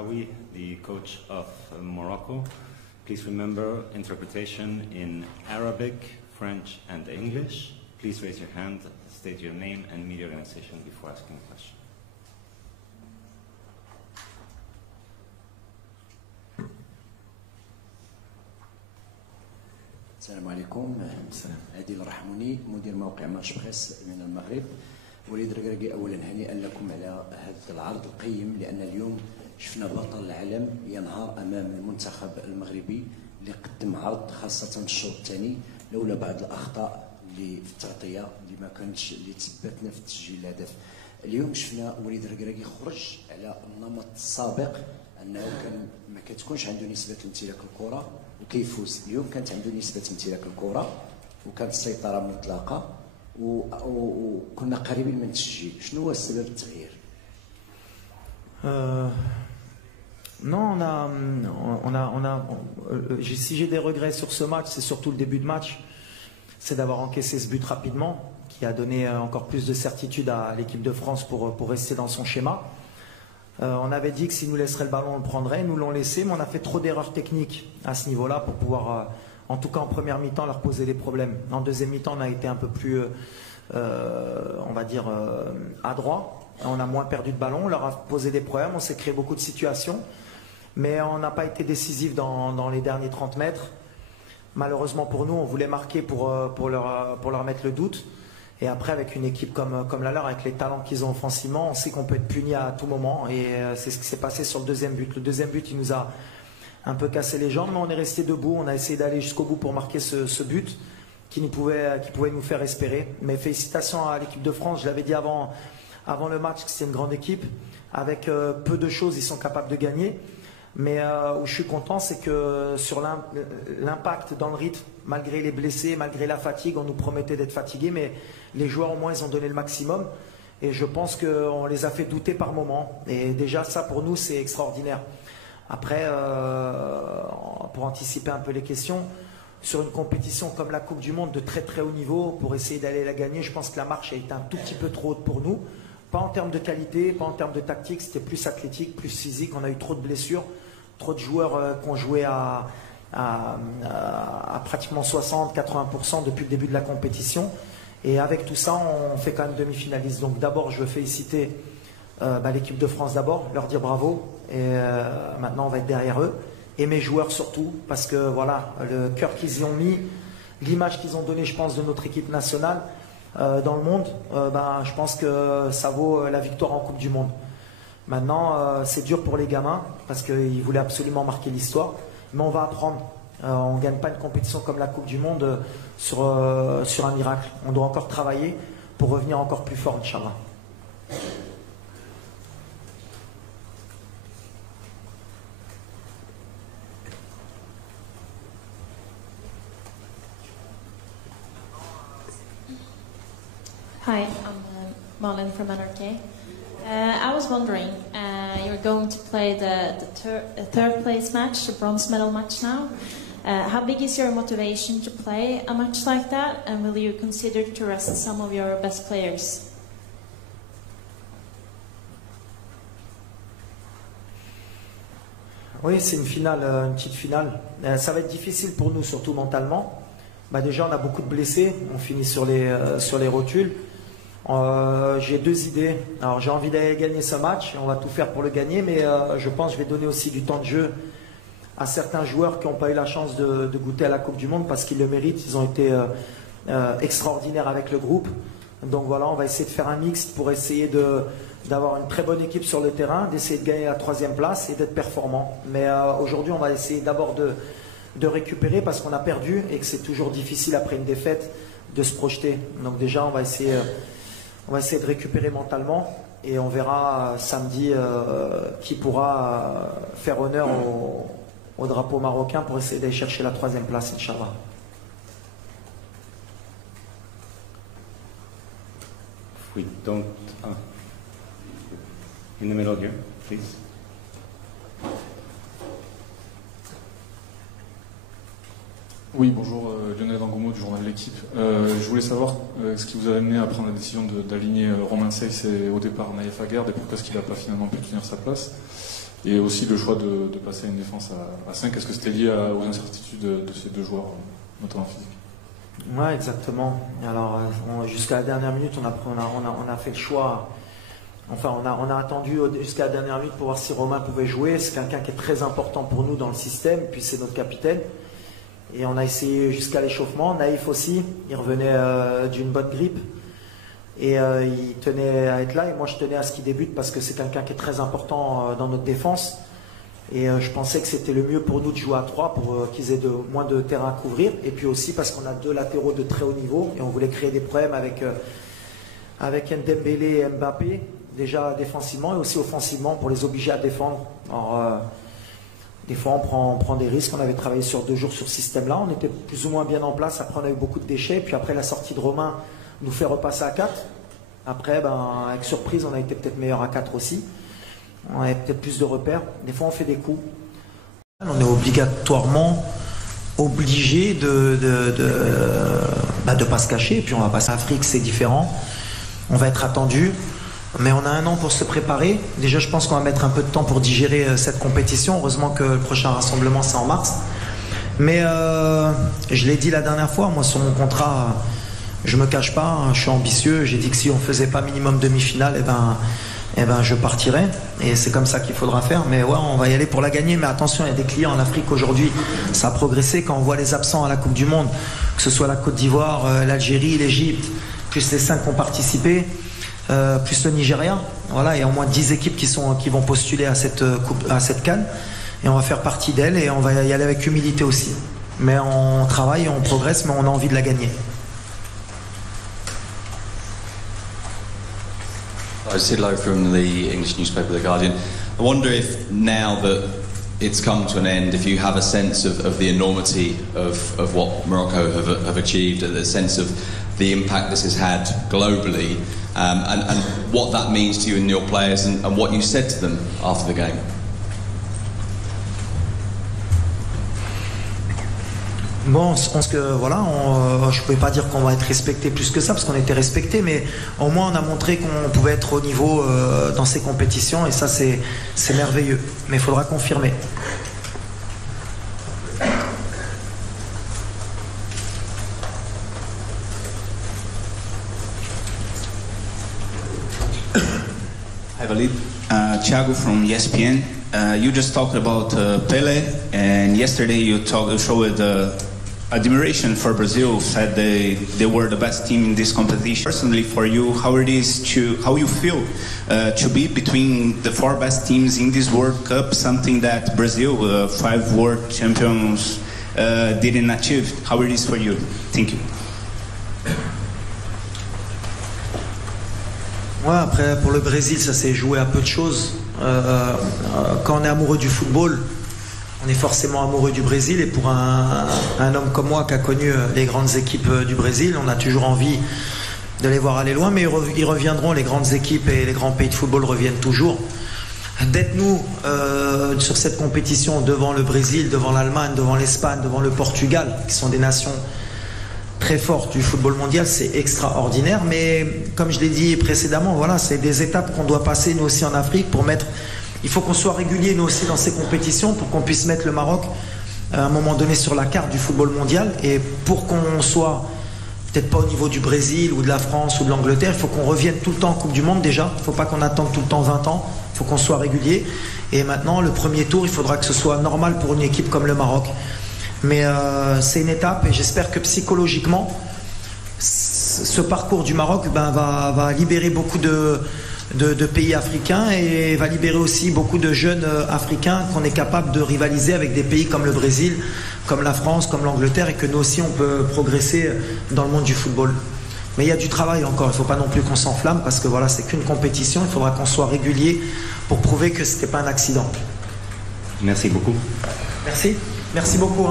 Marawi, the coach of Morocco. Please remember interpretation in Arabic, French, and English. Please raise your hand, state your name and media organization before asking a question. السلام عليكم. عادل الرحموني مدير موقع ماتش بريس من المغرب. وليد ركراكي اولا هنيئا لكم على هذا العرض القيم، لان اليوم شفنا بطل العالم ينهار امام المنتخب المغربي اللي قدم عرض خاصه الشوط الثاني، لولا بعض الاخطاء اللي في التغطيه اللي ما كانتش اللي تثبتنا في تسجيل الهدف. اليوم شفنا وليد ركراكي خرج على النمط السابق انه كان ما كتكونش عنده نسبه امتلاك الكره وكيفوز. اليوم كانت عنده نسبه امتلاك الكره وكانت السيطره مطلقه وكنا قريبين من التسجيل. شنو هو السبب التغيير؟ Non, si j'ai des regrets sur ce match, c'est surtout le début de match. C'est d'avoir encaissé ce but rapidement, qui a donné encore plus de certitude à l'équipe de France pour rester dans son schéma. On avait dit que s'ils nous laisseraient le ballon, on le prendrait. Ils nous l'ont laissé, mais on a fait trop d'erreurs techniques à ce niveau-là pour pouvoir, en tout cas en première mi-temps, leur poser des problèmes. En deuxième mi-temps, on a été un peu plus, on va dire, adroit. On a moins perdu de ballon, on leur a posé des problèmes, on s'est créé beaucoup de situations. Mais on n'a pas été décisif dans les derniers 30 mètres. Malheureusement pour nous, on voulait marquer pour leur mettre le doute. Et après, avec une équipe comme la leur, avec les talents qu'ils ont offensivement, on sait qu'on peut être puni à tout moment. Et c'est ce qui s'est passé sur le deuxième but. Le deuxième but, il nous a un peu cassé les jambes, mais on est resté debout. On a essayé d'aller jusqu'au bout pour marquer ce but qui pouvait nous faire espérer. Mais félicitations à l'équipe de France. Je l'avais dit avant le match que c'est une grande équipe. Avec peu de choses, ils sont capables de gagner. Mais où je suis content, c'est que sur l'impact dans le rythme, malgré les blessés, malgré la fatigue, on nous promettait d'être fatigués, mais les joueurs au moins ils ont donné le maximum. Et je pense qu'on les a fait douter par moments. Et déjà ça pour nous c'est extraordinaire. Après, pour anticiper un peu les questions, sur une compétition comme la Coupe du Monde de très très haut niveau, pour essayer d'aller la gagner, je pense que la marche a été un tout petit peu trop haute pour nous. Pas en termes de qualité, pas en termes de tactique, c'était plus athlétique, plus physique. On a eu trop de blessures, trop de joueurs qui ont joué à pratiquement 60-80% depuis le début de la compétition. Et avec tout ça, on fait quand même demi-finaliste. Donc d'abord, je veux féliciter l'équipe de France d'abord, leur dire bravo. Et maintenant, on va être derrière eux. Et mes joueurs surtout, parce que voilà, le cœur qu'ils y ont mis, l'image qu'ils ont donnée, je pense, de notre équipe nationale, dans le monde, je pense que ça vaut la victoire en Coupe du Monde. Maintenant, c'est dur pour les gamins parce qu'ils voulaient absolument marquer l'histoire, mais on va apprendre. On ne gagne pas une compétition comme la Coupe du Monde sur un miracle. On doit encore travailler pour revenir encore plus fort, Inch'Allah. Hi, I'm Marlon from NRK. I was wondering, you're going to play the third place match, the bronze medal match now. How big is your motivation to play a match like that, and will you consider to rest some of your best players? Oui, c'est une finale, une petite finale. Ça va être difficile pour nous, surtout mentalement. Déjà, on a beaucoup de blessés. On finit sur les rotules. J'ai deux idées. Alors, j'ai envie d'aller gagner ce match. On va tout faire pour le gagner, mais je pense que je vais donner aussi du temps de jeu à certains joueurs qui n'ont pas eu la chance de goûter à la Coupe du Monde parce qu'ils le méritent. Ils ont été extraordinaires avec le groupe. Donc voilà, on va essayer de faire un mixte pour essayer d'avoir une très bonne équipe sur le terrain, d'essayer de gagner la 3e place et d'être performant. Mais aujourd'hui, on va essayer d'abord de récupérer parce qu'on a perdu et que c'est toujours difficile après une défaite de se projeter. Donc déjà, on va essayer de récupérer mentalement et on verra samedi qui pourra faire honneur au drapeau marocain pour essayer d'aller chercher la 3e place, Inch'Allah. We don't... in the middle here, please. Oui, bonjour, Lionel Dangomo du journal L'Équipe. Je voulais savoir ce qui vous a amené à prendre la décision d'aligner Romain Saiss et au départ Naïef Aguerd et pourquoi est-ce qu'il n'a pas finalement pu tenir sa place. Et aussi le choix de passer à une défense à 5, est-ce que c'était lié aux incertitudes de ces deux joueurs, notamment physiques? Ouais, exactement. Alors, jusqu'à la dernière minute, on a fait le choix. Enfin, on a attendu jusqu'à la dernière minute pour voir si Romain pouvait jouer. C'est quelqu'un qui est très important pour nous dans le système, puis c'est notre capitaine. Et on a essayé jusqu'à l'échauffement. Naïf aussi, il revenait d'une bonne grippe. Et il tenait à être là, et moi je tenais à ce qu'il débute parce que c'est quelqu'un qui est très important dans notre défense. Et je pensais que c'était le mieux pour nous de jouer à 3 pour qu'ils aient moins de terrain à couvrir. Et puis aussi parce qu'on a 2 latéraux de très haut niveau et on voulait créer des problèmes avec Ndembélé et Mbappé, déjà défensivement et aussi offensivement pour les obliger à défendre. Alors, des fois on prend des risques. On avait travaillé sur 2 jours sur ce système-là, on était plus ou moins bien en place. Après on a eu beaucoup de déchets, puis après la sortie de Romain nous fait repasser à 4. Après, avec surprise, on a été peut-être meilleur à 4 aussi. On avait peut-être plus de repères. Des fois, on fait des coups. On est obligatoirement obligé de pas se cacher. Et puis, on va passer à Afrique, c'est différent. On va être attendu. Mais on a 1 an pour se préparer. Déjà, je pense qu'on va mettre un peu de temps pour digérer cette compétition. Heureusement que le prochain rassemblement, c'est en mars. Mais je l'ai dit la dernière fois, moi, sur mon contrat... Je me cache pas, hein, je suis ambitieux. J'ai dit que si on faisait pas minimum demi-finale, je partirais. Et c'est comme ça qu'il faudra faire. Mais ouais, on va y aller pour la gagner. Mais attention, il y a des clients en Afrique aujourd'hui. Ça a progressé quand on voit les absents à la Coupe du Monde, que ce soit la Côte d'Ivoire, l'Algérie, l'Égypte, plus les 5 qui ont participé, plus le Nigeria. Voilà, il y a au moins 10 équipes qui vont postuler à cette CAN. Et on va faire partie d'elles et on va y aller avec humilité aussi. Mais on travaille, on progresse, mais on a envie de la gagner. Sid Lowe from the English newspaper The Guardian. I wonder if now that it's come to an end, if you have a sense of the enormity of what Morocco have achieved, a sense of the impact this has had globally, and what that means to you and your players, and what you said to them after the game. Bon, je pense que voilà, je ne pouvais pas dire qu'on va être respecté plus que ça, parce qu'on était respecté, mais au moins on a montré qu'on pouvait être au niveau dans ces compétitions, et ça c'est merveilleux. Mais il faudra confirmer. Hi Walid, Thiago from ESPN. You just talked about Pele, and yesterday you showed admiration for Brazil, said they were the best team in this competition. Personally, for you, how you feel to be between the 4 best teams in this World Cup, something that Brazil, 5 world champions, didn't achieve? How it is for you? Thank you. Ouais, après, pour le Brésil, ça s'est joué à peu de choses. Quand on est amoureux du football, on est forcément amoureux du Brésil, et pour un homme comme moi qui a connu les grandes équipes du Brésil, on a toujours envie de les voir aller loin, mais ils reviendront, les grandes équipes et les grands pays de football reviennent toujours. D'être nous sur cette compétition devant le Brésil, devant l'Allemagne, devant l'Espagne, devant le Portugal, qui sont des nations très fortes du football mondial, c'est extraordinaire. Mais comme je l'ai dit précédemment, voilà, c'est des étapes qu'on doit passer nous aussi en Afrique pour mettre... Il faut qu'on soit régulier nous aussi dans ces compétitions pour qu'on puisse mettre le Maroc à un moment donné sur la carte du football mondial, et pour qu'on soit peut-être pas au niveau du Brésil ou de la France ou de l'Angleterre, il faut qu'on revienne tout le temps en Coupe du Monde déjà. Il ne faut pas qu'on attende tout le temps 20 ans, il faut qu'on soit régulier. Et maintenant, le premier tour, il faudra que ce soit normal pour une équipe comme le Maroc. Mais c'est une étape, et j'espère que psychologiquement, ce parcours du Maroc va libérer beaucoup de pays africains, et va libérer aussi beaucoup de jeunes africains qu'on est capable de rivaliser avec des pays comme le Brésil, comme la France, comme l'Angleterre, et que nous aussi on peut progresser dans le monde du football. Mais il y a du travail encore, il ne faut pas non plus qu'on s'enflamme, parce que voilà, c'est qu'une compétition, il faudra qu'on soit régulier pour prouver que ce n'était pas un accident. Merci beaucoup. Merci beaucoup.